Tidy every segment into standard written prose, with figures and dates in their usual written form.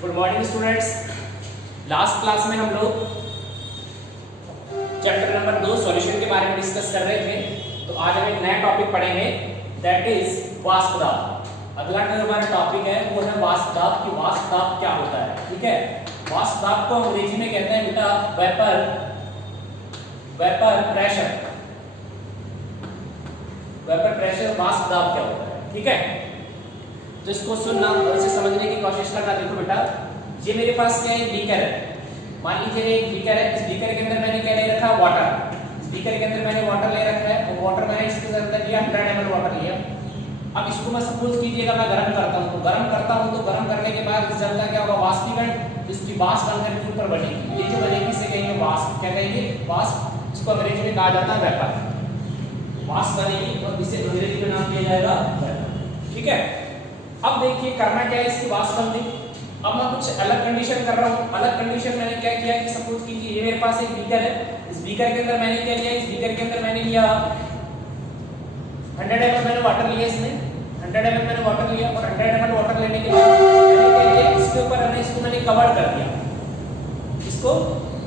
Good morning students. Last class में हम लोग चैप्टर नंबर 2 सॉल्यूशन के बारे में डिस्कस कर रहे थे। तो आज हम एक नया टॉपिक पढ़ेंगे, दैट इज वाष्प दाब। अगला जो हमारा टॉपिक है वो है वाष्प दाब की वाष्प दाब क्या होता है। ठीक है, वाष्प दाब को अंग्रेजी में कहते हैं बेटा वेपर प्रेशर। वेपर प्रेशर वाष्प दाब क्या होता है। ठीक है, तो इसको सुनना और इसे समझने की कोशिश करना। देखो बेटा, ये मेरे पास क्या है, बीकर है। मान लीजिए एक बीकर है, इस बीकर के अंदर मैंने क्या ले रखा है, वाटर। इस बीकर के अंदर मैंने वाटर ले रखा है और वाटर मैंने इसके अंदर लिया 100 ml वाटर लिया। अब इसको मैं सपोज कीजिएगा मैं गर्म करता हूँ, तो गर्म करता हूँ तो गर्म करने के बाद इस जल का क्या होगा, वाष्पीकरण। इसकी वाष्प बनकर के ऊपर बनेगी। ये जो बनेगी इसे कहेंगे वाष्प। क्या कहेंगे, वाष्प। इसको अंग्रेजी में कहा जाता है वेपर। वाष्प बनेगी और इसे अंग्रेजी में नाम दिया जाएगा वेपर। ठीक है, अब देखिए करना क्या है इसकी वाष्प बनने। अब मैं कुछ अलग कंडीशन कर रहा हूँ। अलग कंडीशन मैंने क्या किया कि सपोज कीजिए ये मेरे पास एक बीकर है। इस बीकर के अंदर मैंने क्या लिया, इस बीकर के अंदर मैंने लिया 100 ml मैंने वाटर लिया। इसमें 100 ml मैंने वाटर लिया और 100 ml वाटर लेने के बाद मैंने क्या किया, इसके ऊपर है इसको मैंने कवर कर दिया। इसको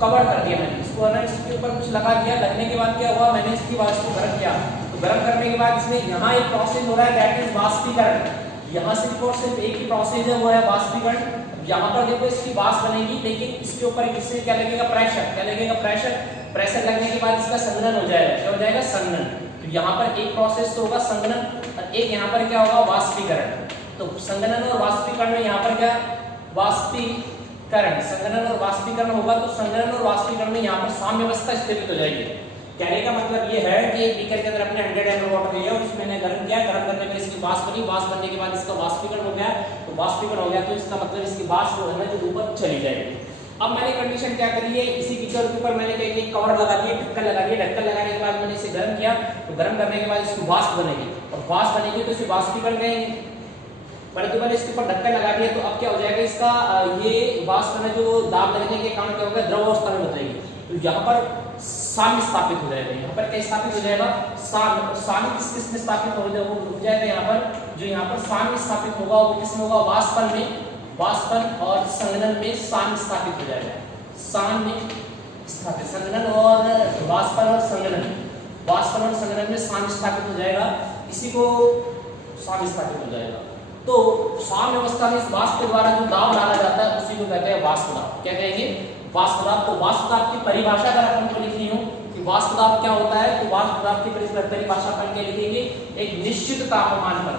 कवर कर दिया मैंने, इसको है इसके ऊपर कुछ लगा दिया। लगने के बाद क्या हुआ, मैंने इसकी वाष्प को गर्म किया। तो गर्म करने के बाद इसमें यहाँ एक प्रोसेस हो रहा है, दैट इज वाष्पीकरण। यहाँ सिर्फ और सिर्फ एक ही प्रोसेस है, वो है वाष्पीकरण। यहाँ पर देखो इसकी वाष्प बनेगी, लेकिन इसके ऊपर किससे क्या लगेगा, प्रेशर। क्या लगेगा, प्रेशर। प्रेशर लगने के बाद इसका संघनन हो जाएगा। क्या हो जाएगा, संघनन। तो यहाँ पर एक प्रोसेस तो होगा संघनन और एक यहाँ पर क्या होगा, वाष्पीकरण। तो संघनन और वाष्पीकरण में यहाँ पर क्या, वाष्पीकरण, संघनन और वाष्पीकरण होगा। तो संघनन और वाष्पीकरण में यहाँ पर साम्यावस्था स्थापित हो जाएगी। कहने का मतलब ये है कि एक बीकर के अंदर अपने 100 ml वाटर लिया और इसमें गर्म किया। गर्म करने में इसकी वाष्प बनी। वाष्प बनने के बाद इसका वाष्पीकरण हो गया। तो वाष्पीकरण हो गया तो इसका मतलब इसकी वाष्प जो है ना जो ऊपर चली जाएगी। अब मैंने कंडीशन क्या करी है, इसी बीकर के ऊपर मैंने क्या किया, कवर लगा दिया, ढक्कन लगा दिया। ढक्कन लगाने के बाद मैंने इसे गर्म किया। तो गर्म करने के बाद इसकी वाष्प बनेगी और वाष्प बनेगी तो इसे वाष्पीकरण कहेंगे। परंतु मैंने इसके ऊपर ढक्कन लगा दिया तो अब क्या हो जाएगा, इसका ये वाष्प में जो दाब लगने के कारण क्या होगा, द्रव अवस्था में बदलेगी। तो यहाँ पर साम्य स्थापित हो जाएगा। यहाँ पर क्या स्थापित हो जाएगा, साम्य। साम्य किस किस में स्थापित हो जाएगा, यहाँ पर जो यहाँ पर साम्य स्थापित होगा वो किसमें होगा, वाष्पन में। वाष्पन और संघनन में साम्य स्थापित हो जाएगा। साम्य स्थापित, संघनन और वाष्पन और संघनन, वाष्पन और संघनन में साम्य स्थापित हो जाएगा। इसी को साम्य स्थापित हो जाएगा। तो साम्य अवस्था में इस वाष्प के द्वारा जो दाब डाला जाता है उसी को कहते हैं वाष्प दाब। क्या कहेंगे, वाष्प दाब। तो वाष्प दाब की परिभाषा अगर अपन को लिखनी हो कि वाष्प दाब क्या होता है, तो वाष्प दाब की परिभाषा अपन क्या लिखेंगे, एक निश्चित तापमान पर,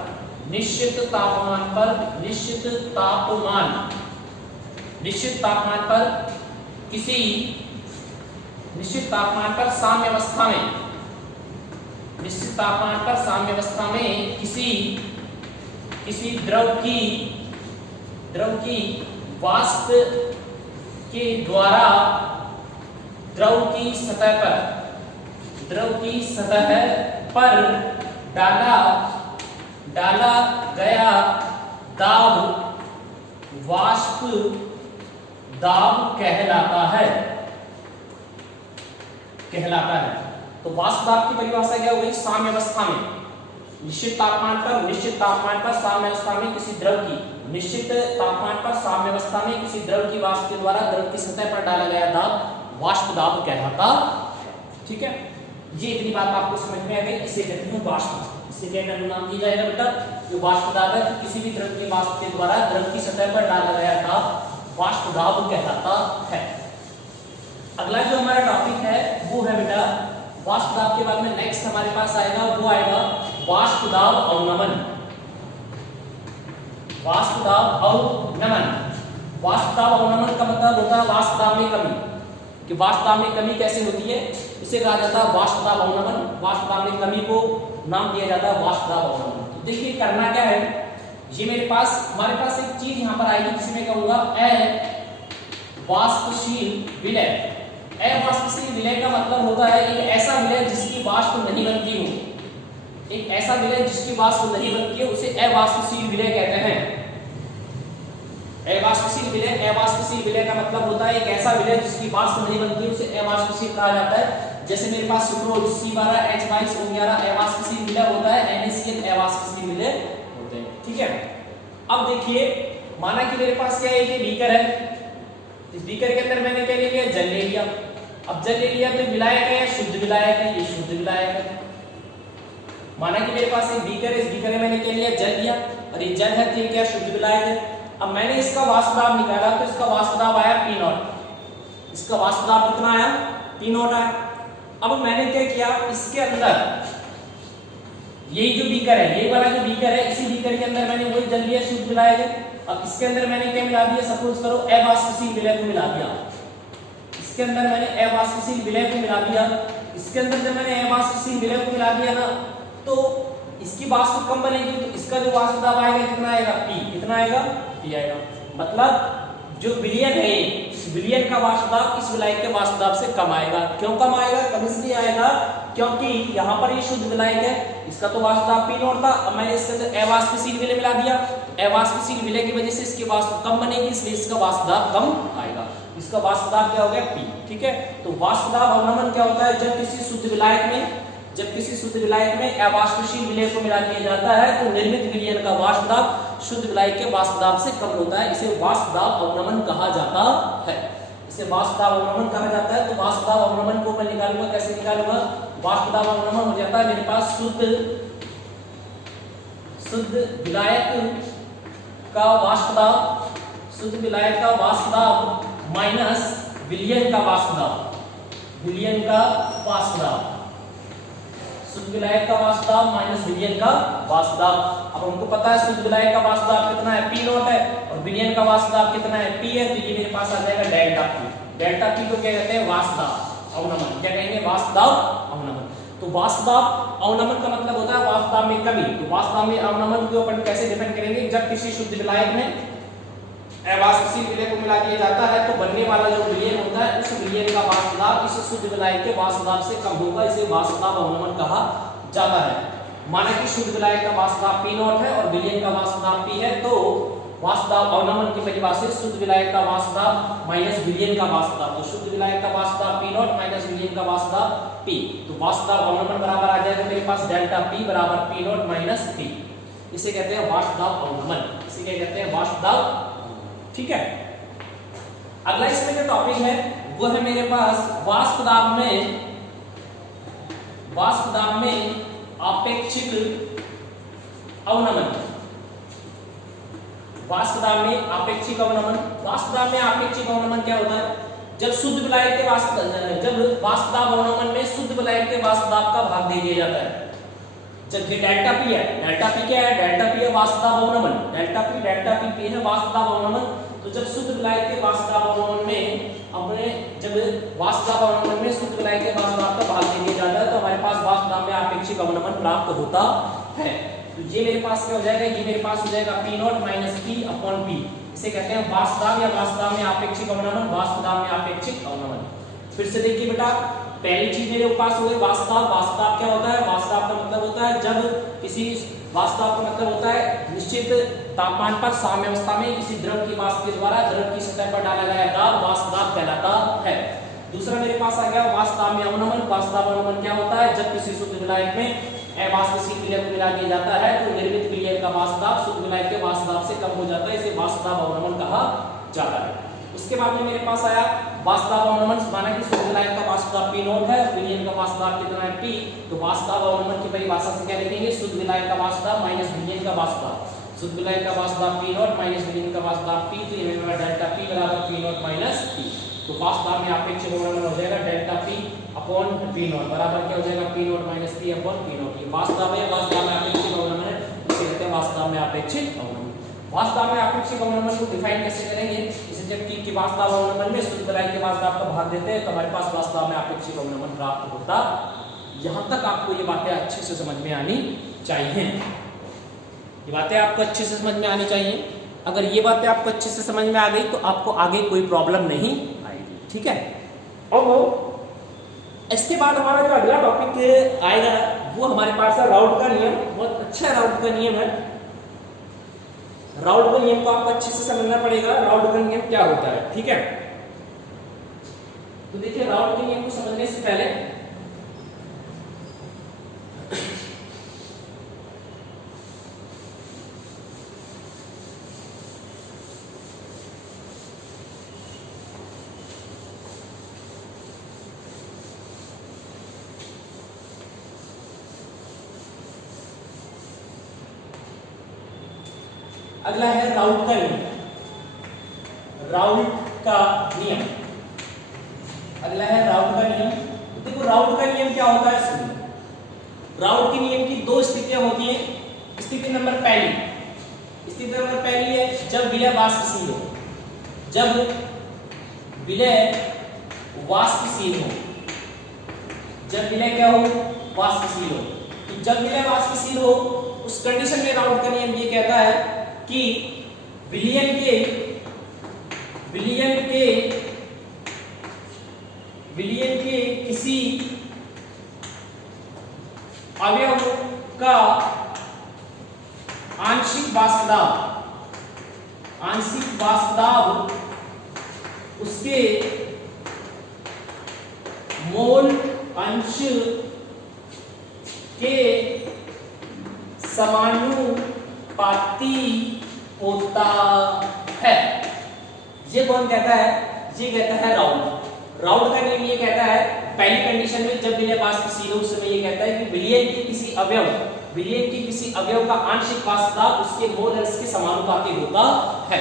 निश्चित तापमान पर, निश्चित तापमान पर किसी निश्चित तापमान पर साम्य अवस्था में, निश्चित तापमान पर साम्य अवस्था में किसी द्रव की वाष्प के द्वारा द्रव की सतह पर डाला गया दाब वाष्प दाब कहलाता है। तो वाष्प दाब की परिभाषा क्या हो गई, साम्य अवस्था में, निश्चित तापमान पर साम्य अवस्था में किसी द्रव की, निश्चित तापमान पर साम्य अवस्था में किसी द्रव की वाष्प के द्वारा द्रव की सतह पर डाला गया दाब वाष्प दाब कहलाता है। ठीक है, ये इतनी बात आपको समझ में आ गई। इसे कहते हैं वाष्प। इसे क्या नाम दिया जाएगा बेटा, जो वाष्प दाब है, किसी भी द्रव की वाष्प के द्वारा द्रव की सतह पर डाला गया दाब वाष्प दाब कहलाता है। अगला जो हमारा टॉपिक है वो है बेटा वाष्प दाब के बाद में नेक्स्ट हमारे पास आएगा, वो आएगा वाष्प दाब अवनमन। वाष्प दाब अवनमन। वाष्प दाब अवनमन का मतलब होता है वाष्प दाब में कमी। कि वाष्प दाब में कमी कैसे होती है, इसे कहा जाता है वाष्प दाब अवनमन। वाष्प दाब में कमी को नाम दिया जाता है वाष्प दाब अवनमन। तो देखिए करना क्या है, ये हमारे पास एक चीज यहाँ पर आएगी जिसमें कहूंगा अवाष्पशील विलय। अवाष्पशील विलय का मतलब होता है एक ऐसा विलय जिसकी वाष्प नहीं बनती हो। एक ऐसा विलय जिसकी वाष्प नहीं बनती है उसे अवाष्पशील विलय कहते हैं। अवाष्पशील विलय का मतलब होता है एक ऐसा विलय जिसकी वाष्प नहीं बनती है उसे अवाष्पशील कहा जाता है। जैसे मेरे पास सुक्रोज C12H22O11 अवाष्पशील विलय होता है, NaCl अवाष्पशील विलय होते हैं। ठीक है, अब देखिए माना कि मेरे पास क्या है, ये बीकर है, इस बीकर के अंदर मैंने क्या ले लिया, जल ले लिया। अब जल ले लिया तो विलायक है या शुद्ध विलायक है, ये शुद्ध विलायक है। माना कि मेरे पास एक बीकर है, इस बीकर में मैंने क्या लिया, जल लिया, और ये जल है तो ये क्या शुद्ध विलायक है। अब मैंने इसका वाष्प दाब निकाला तो इसका वाष्प दाब आया P0, इसका वाष्प दाब कितना आया, P0 आया। अब मैंने क्या किया, इसके अंदर यही जो बीकर है, यही वाला जो बीकर है, इसी बीकर के अंदर मैंने वही जल लिया, शुद्ध विलायक है। अब इसके अंदर मैंने क्या मिला दिया, सपोज करो अवाष्पशील विलय को मिला दिया, इसके अंदर मैंने अवाष्पशील विलय को मिला दिया। इसके अंदर जब मैंने अवाष्पशील विलय को मिला दिया ना, तो इसकी वाष्प कम बनेगी, तो इसका जो वाष्प दाब आएगा कितना आएगा, P, कितना आएगा, P आएगा। मतलब जो विलयन है, इस विलयन का वाष्प दाब इस विलायक के वाष्प दाब से कम आएगा। क्यों कम आएगा, कम इसलिए आएगा क्योंकि यहाँ पर ये शुद्ध विलायक है, इसका तो वाष्प दाब P0 था, अब मैंने इसके अंदर अवाष्पशील विलय मिला दिया, अवाष्पशील विलय की वजह से इसकी वाष्प कम बनेगी, इसलिए इसका वाष्प दाब कम आएगा। इसका वाष्प दाब क्या हो गया, P, ठीक है। तो वाष्प दाब अवनमन क्या होता है, जब किसी शुद्ध विलायक में अवाष्पशील विलय को मिला दिया जाता है तो निर्मित विलयन का वाष्प दाब शुद्ध विलायक के वाष्प दाब से कम होता है, इसे वाष्प दाब अवनमन कहा जाता है, इसे वाष्प दाब अवनमन कहा जाता है। तो वाष्प दाब अवनमन को मैं निकालूंगा, कैसे निकालूंगा, वाष्प दाब अवनमन हो जाता है मेरे पास शुद्ध विलायक का वाष्प दाब, शुद्ध विलायक का वाष्प दाब माइनस विलयन का वाष्प दाब, विलयन का वाष्प दाब, शुद्ध विलायक का वाष्प दाब माइनस विलयन का वाष्प दाब। अब हमको पता है शुद्ध विलायक का वाष्प दाब कितना है, P0 है, और विलयन का वाष्प दाब कितना है, P है, तो ये मेरे पास आ जाएगा डेल्टा P। डेल्टा P को क्या कहते हैं, वाष्प दाब अवनमन, क्या कहेंगे, वाष्प दाब अवनमन। तो वाष्प दाब अवनमन का मतलब होता है वाष्प दाब में कमी। तो वाष्प दाब में अवनमन को अपन कैसे डिफाइन करेंगे, जब किसी शुद्ध विलायक में अवाष्पशील विलय को मिला दिया जाता है तो बनने वाला जो विलयन होता है, उस विलयन का वाष्प दाब इस शुद्ध विलायक के वाष्प दाब से कम होगा, इसे वाष्प दाब अवनमन कहा जाता है। माना कि शुद्ध विलायक का वाष्प दाब P0 है और विलयन का वाष्प दाब P है, तो वाष्प दाब अवनमन की परिभाषा से शुद्ध विलायक का वाष्प दाब माइनस विलयन का वाष्प दाब, तो शुद्ध विलायक का वाष्प दाब P0 माइनस विलयन का वाष्प दाब P, तो वाष्प दाब अवनमन बराबर आ जाएगा मेरे पास डेल्टा P बराबर P0 माइनस P। इसे कहते हैं वाष्प दाब अवनमन, इसे क्या कहते हैं, वाष्प दाब, ठीक है। अगला इसमें जो टॉपिक है वो है मेरे पास वाष्प दाब में आपेक्षिक अवनमन, वाष्प दाब में आपेक्षिक अवनमन। वाष्प दाब में आपेक्षिक अवनमन क्या होता है, जब शुद्ध विलायक के जब वाष्प दाब अवनमन में शुद्ध विलायक के वाष्प दाब का भाग दे दिया जाता है। जब ये डेल्टा P है, डेल्टा P क्या है, डेल्टा P है वाष्प दाब अवनमन, डेल्टा P P है वाष्प दाब अवनमन। तो जब शुद्ध विलायक के वाष्प दाब अवनमन में जब वाष्प दाब अवनमन में शुद्ध विलायक के वाष्प दाब का भाग दे दिया जाता है तो हमारे पास वाष्प दाब में आपेक्षिक अवनमन प्राप्त होता है। तो ये मेरे पास क्या हो जाएगा, ये मेरे पास हो जाएगा P0 minus P upon P, इसे कहते हैं वाष्प दाब या वाष्प दाब में आपेक्षिक अवनमन, वाष्प दाब में आपेक्षिक अवनमन। फिर से देखिए बेटा, पहली चीज मेरे पास हो गई वाष्प दाब। वाष्प दाब क्या होता है, वाष्प दाब का मतलब होता है जब किसी, वाष्प दाब का मतलब होता है निश्चित तापमान पर साम्यावस्था में किसी द्रव की वाष्प के द्वारा द्रव की सतह पर डाला गया दाब वाष्प दाब कहलाता है। दूसरा मेरे पास आ गया वाष्प दाब में अवनमन। वाष्प दाब अवनमन क्या होता है, जब किसी शुद्ध विलायक में अवाष्पशील विलय को मिला दिया जाता है तो निर्मित विलयन का वाष्प दाब शुद्ध विलायक के वाष्प दाब से कम हो जाता है, इसे वाष्प दाब अवनमन कहा जाता है। उसके बाद में मेरे पास आया वाष्प दाब अवनमन। माना कि शुद्ध विलायक का वाष्प दाब P0 है, विलयन का वाष्प दाब कितना है P, तो वाष्प दाब अवनमन की परिभाषा से क्या लिखेंगे, शुद्ध विलायक का वाष्प दाब माइनस विलयन का वाष्प दाब, शुद्ध विलायक का वाष्प दाब P0 माइनस विलयन का वाष्प दाब P, तो ये मेरा डेल्टा P बराबर P0 माइनस P। तो वाष्प दाब में आपेक्षिक अवनमन हो जाएगा डेल्टा P अपॉन P0 बराबर क्या हो जाएगा, P0 minus P upon P0। ये वाष्प दाब है, वाष्प दाब में आपेक्षिक अवनमन है, इसे कहते हैं वाष्प दाब में आपेक्षिक अवनमन। वाष्प दाब में आपेक्षिक अवनमन को डिफाइन कैसे करेंगे, इसे जब T की वाष्प दाब अवनमन में शुद्ध विलायक के वाष्प दाब का भाग देते हैं तो हमारे पास वाष्प दाब में आपेक्षिक अवनमन प्राप्त होता। यहाँ तक आपको ये बातें अच्छे से समझ में आनी चाहिए, ये बातें आपको अच्छे से समझ में आनी चाहिए। अगर ये बातें आपको अच्छे से समझ में आ गई तो आपको आगे कोई प्रॉब्लम नहीं आएगी, ठीक है। और इसके बाद हमारा जो अगला टॉपिक आएगा वो हमारे पास है राउल्ट का नियम। बहुत अच्छा राउल्ट का नियम है। राउल्ट का नियम को आपको अच्छे से समझना पड़ेगा, राउल्ट का नियम क्या होता है, ठीक है। तो देखिए राउल्ट के नियम को समझने से पहले अगला है राउट का नियम। राउट का नियम, अगला है राउट का नियम। देखो राउट का नियम क्या होता है, सुनिए। राउट के नियम की दो स्थितियां होती हैं। स्थिति नंबर पहली, स्थिति नंबर पहली है जब विलय वाष्पशील हो। जब विलय वाष्पशील हो, जब विलय क्या हो, वाष्पशील हो। तो जब विलय वाष्पशील हो उस कंडीशन में राउट का नियम ये कहता है कि विलयन के किसी अवयव का आंशिक वाष्प दाब उसके मोल अंश के समानुपाती होता है। ये कौन कहता है, ये कहता है राउट। राउट का नियम ये कहता है पहली कंडीशन में जब विलय वाष्पशील हो उस समय ये कहता है कि विलयन के किसी अवयव का आंशिक वाष्प दाब उसके मोल अंश के समानुपाती होता है।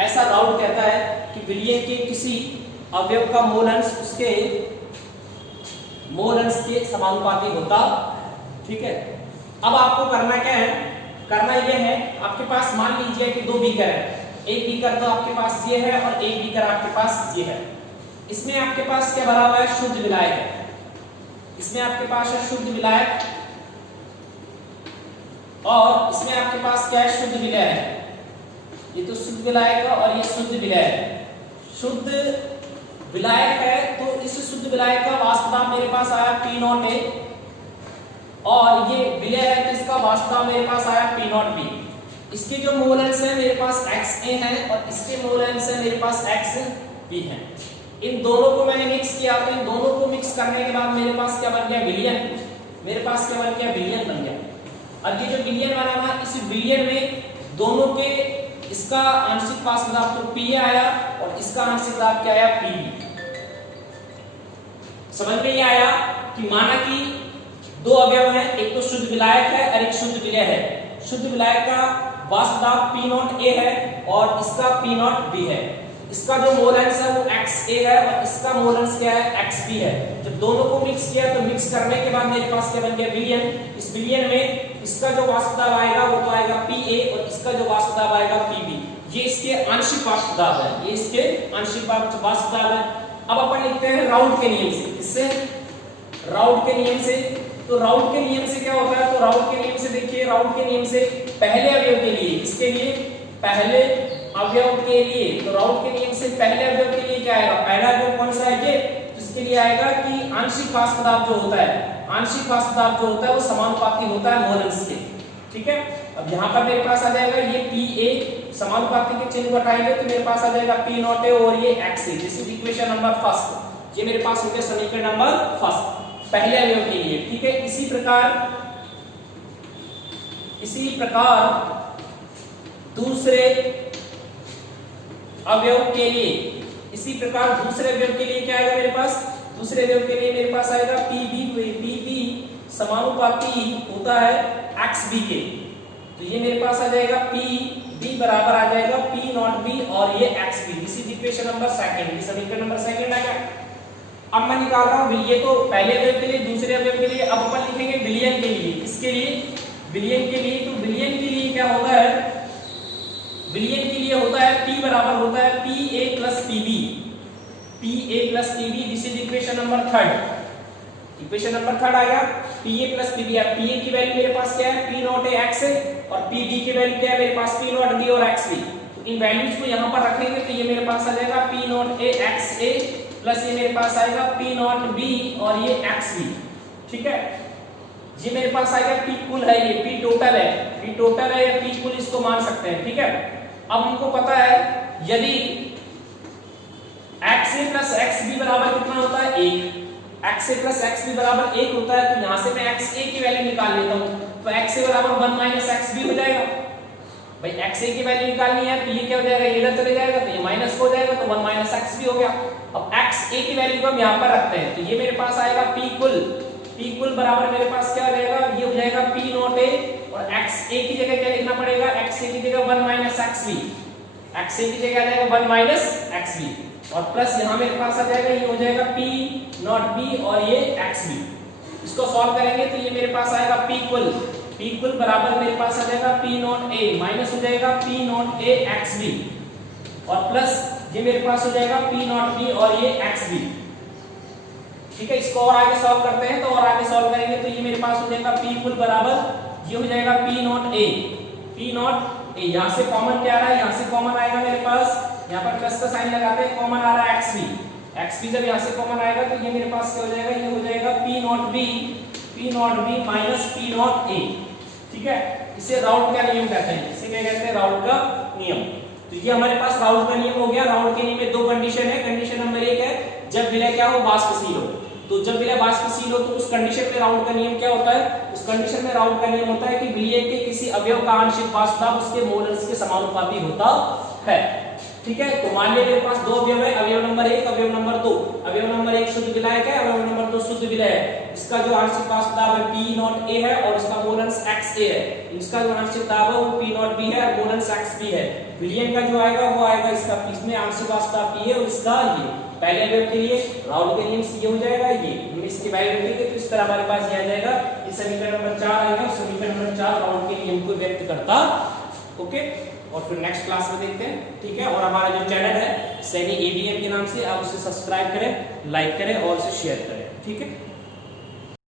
ऐसा राउट कहता है कि विलयन के किसी अवयव का मोल अंश उसके मोल अंश के समानुपाती होता। ठीक है, अब आपको करना क्या है, करना यह है आपके पास मान लीजिए कि दो बीकर है। एक बीकर तो आपके पास ये है और एक बीकर आपके पास ये है। इसमें आपके पास क्या भरा हुआ है, शुद्ध विलायक है। इसमें आपके पास है शुद्ध विलायक और इसमें आपके पास क्या है, शुद्ध विलय है। ये तो शुद्ध विलायक है और ये शुद्ध विलय है। शुद्ध विलायक है तो इस शुद्ध विलायक का वाष्प दाब मेरे पास आया P0A और ये विलय है तो इसका वाष्प दाब मेरे पास आया P0B। इसके जो मोल अंश है मेरे पास XA है और इसके मोल अंश है मेरे पास XB है। इन दोनों को मैंने मिक्स किया तो इन दोनों को मिक्स करने के बाद मेरे पास क्या बन गया, विलयन। मेरे पास क्या बन गया, विलयन बन गया। अब ये जो विलयन बना था इस विलयन में दोनों के इसका आंशिक वाष्प दाब तो Pa आया और इसका आंशिक दाब क्या आया, Pb। समझ में ये आया कि माना कि दो अवयव हैं, एक तो शुद्ध विलायक है और एक शुद्ध विलय है। शुद्ध विलायक का वाष्प दाब P0A है और इसका P0B है। इसका जो मोल अंश है वो XA है और इसका मोल अंश क्या है, XB है। जब दोनों को मिक्स किया तो मिक्स करने के बाद मेरे पास क्या बन गया, विलयन। इस विलयन में इसका जो वाष्प दाब आएगा वो तो आएगा Pa और इसका जो वाष्प दाब आएगा Pb। ये इसके आंशिक वाष्प दाब है, ये इसके आंशिक वाष्प दाब है। अब अपन लिखते हैं राउट के नियम से। इससे राउट के नियम से, तो राउट के नियम से क्या होता है, तो राउट के नियम से देखिए, राउट के नियम से पहले अवयव के लिए, किसके लिए, पहले अवयव के लिए। तो राउट के नियम से पहले अवयव के लिए क्या आएगा, पहला अवयव कौन सा है, ये। तो इसके लिए आएगा कि आंशिक वाष्प दाब जो होता है, आंशिक वाष्प दाब जो होता है वो समानुपाती होता है मोल अंश के। ठीक है, अब यहाँ पर मेरे पास आ जाएगा ये Pa, समानुपाती के चिन्ह हटाएंगे तो मेरे पास आ जाएगा P0A और ये XA। This is equation number first. ये मेरे पास हो गया समीकरण नंबर फर्स्ट पहले अवयव के लिए। ठीक है, इसी प्रकार दूसरे अवयव के लिए, इसी प्रकार दूसरे अवयव के लिए क्या आएगा मेरे पास, दूसरे अवयव के लिए मेरे पास आएगा Pb समानुपाती होता है XB के। तो ये मेरे पास आ जाएगा Pb बराबर आ जाएगा P0B और ये XB। This is equation number second, ये समीकरण नंबर सेकंड आ गया। अब मैं निकाल रहा हूं, ये तो पहले अवयव के लिए, दूसरे अवयव के लिए। अब अपन लिखेंगे विलयन के लिए। किसके लिए, विलयन के लिए। तो विलयन के लिए क्या होता है, विलयन के लिए होता है P बराबर होता है Pa plus Pb। Pa plus Pb, this is equation number third. Equation number third आ गया, Pa प्लस Pb। अब Pa की वैल्यू मेरे पास क्या है, P0A X और Pb की वैल्यू क्या है मेरे पास, P0B और XB। तो इन वैल्यूज को यहाँ पर रखेंगे तो ये मेरे पास आ जाएगा P0A XA प्लस ये मेरे पास आएगा P0B और ये XB। ठीक है, ये मेरे पास आएगा P कुल है, ये P टोटल है, P टोटल है या P कुल इसको मान सकते हैं। ठीक है, अब हमको पता है यदि XA प्लस XB बराबर कितना होता है, 1। XA प्लस XB बराबर 1 होता है तो यहाँ से मैं XA की वैल्यू निकाल लेता हूँ। तो XA बराबर 1 माइनस XB हो जाएगा। भाई XA की वैल्यू निकालनी है तो ये क्या हो जाएगा, ये इधर चले जाएगा तो ये माइनस हो जाएगा तो 1 माइनस XB हो गया। अब XA की वैल्यू को हम यहाँ पर रखते हैं तो ये मेरे पास आएगा P कुल बराबर मेरे पास क्या हो जाएगा, ये हो जाएगा P0A और और x a की जगह क्या लिखना पड़ेगा, x a की जगह 1 minus x b, x a की जगह आ जाएगा 1 माइनस एक्स बी, और प्लस यहाँ मेरे पास आ जाएगा, ये हो जाएगा p नॉट b और ये एक्स बी। इसको सॉल्व करेंगे तो ये मेरे पास आएगा p इक्वल बराबर मेरे पास आ जाएगा p नॉट a माइनस हो जाएगा p not a x b, और प्लस ये मेरे पास हो जाएगा p नॉट b और ये एक्स बी। ठीक है, इसको और आगे सॉल्व करते हैं, तो और आगे सॉल्व करेंगे तो ये मेरे पास हो जाएगा p इक्वल बराबर ये हो जाएगा p नॉट a, यहाँ से कॉमन क्या आ रहा है, यहाँ से कॉमन आएगा मेरे पास, यहाँ पर प्लस का साइन लगाते हैं, कॉमन आ रहा है एक्स बी जब यहाँ से कॉमन आएगा तो ये मेरे पास क्या हो जाएगा, ये हो जाएगा p not b minus p not a। ठीक है, इसे राउल्ट का नियम कहते हैं, इसे क्या कहते हैं, राउल्ट का नियम। तो ये हमारे पास राउल्ट का नियम हो गया। राउल्ट के नियम में दो कंडीशन है। कंडीशन नंबर 1 है जब विलय क्या हो, वाष्पशील हो। तो जब विलय वाष्पशील हो तो उस कंडीशन में राउल्ट का नियम क्या होता है, उस कंडीशन में राउल्ट का नियम होता है कि विलय के किसी अवयव का आंशिक वाष्प दाब उसके मोलर्स के समानुपाती होता है। ठीक है, तो मान लिया मेरे पास दो अवयव है, अवयव नंबर 1 अवयव नंबर 2। अवयव नंबर 1 शुद्ध विलायक है, अवयव नंबर 2 शुद्ध विलय है। इसका जो आंशिक वाष्प दाब है P नॉट A है और इसका मोलर्स XA है। इसका जो आंशिक दाब है वो P नॉट B है और मोलर्स XB है। विलयन का जो आएगा वो आएगा इसका, इसमें आंशिक वाष्प दाब P है और इसका ये पहले अवयव के लिए राउल्ट के नियम से ये हो जाएगा, ये हम इसकी वैल्यू रखेंगे तो इस तरह हमारे पास ये आ जाएगा। ये समीकरण नंबर 4 आएगा, समीकरण नंबर 4 राउल्ट के नियम को व्यक्त करता। ओके, और फिर नेक्स्ट क्लास में देखते हैं। ठीक है, और हमारा जो चैनल है सैनी ABM के नाम से, आप उसे सब्सक्राइब करें, लाइक करें और उसे शेयर करें। ठीक है।